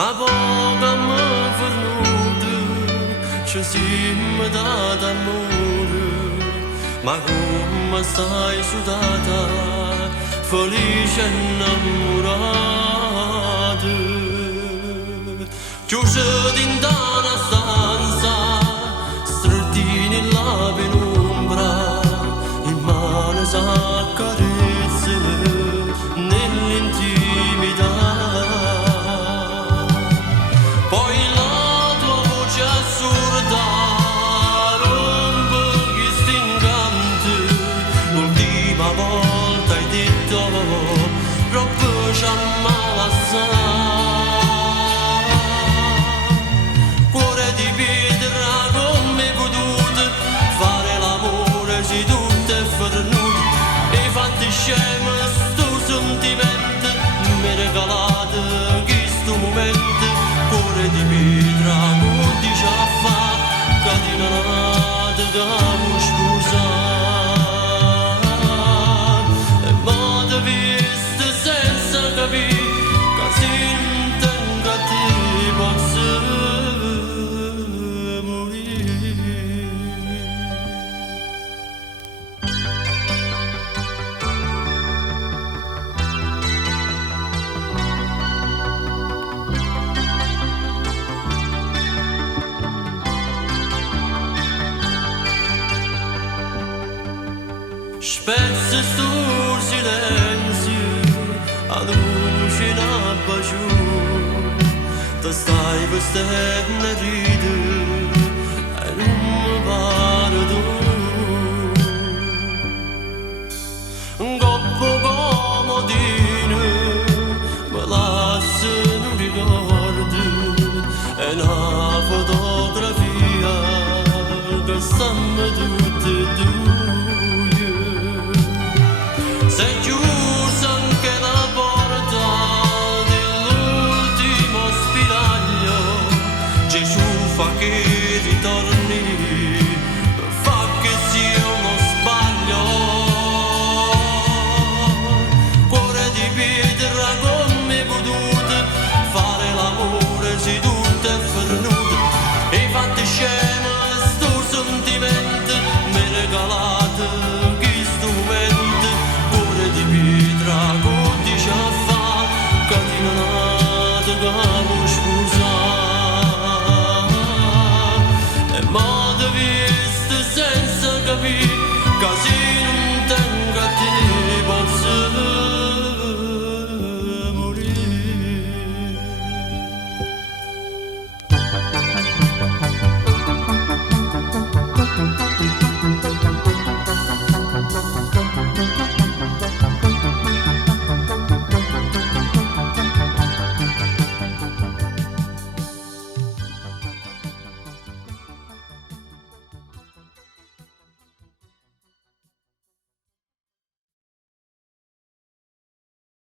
A poca m'è venuta, ci siamo dati amore, ma come stai sudata, felice e innamorata. Chiusa dentro una stanza, strettini in la penombra, in mano s'accarezza nell'intimità. Poi la tua voce assurda rompe questo incanto. L'ultima volta hai detto troppo ci ammala assai. Cuore di pietra, come hai potuto fare l'amore se tutto è fornuto? E fatti scemo sto sentimento, mi regalate questo momento. Cuore di pietra, con ti ci fa catenate da vuoi sposare. E ma ti viste senza capire che sento che ti posso morire. Spezza sto silenzio, ad luce in abbagiù, ti stai vestendo e ridi, e non mi pare tu. Un coppo comodino, mi lasciano un ricordo, e una fotografia che sta a tu.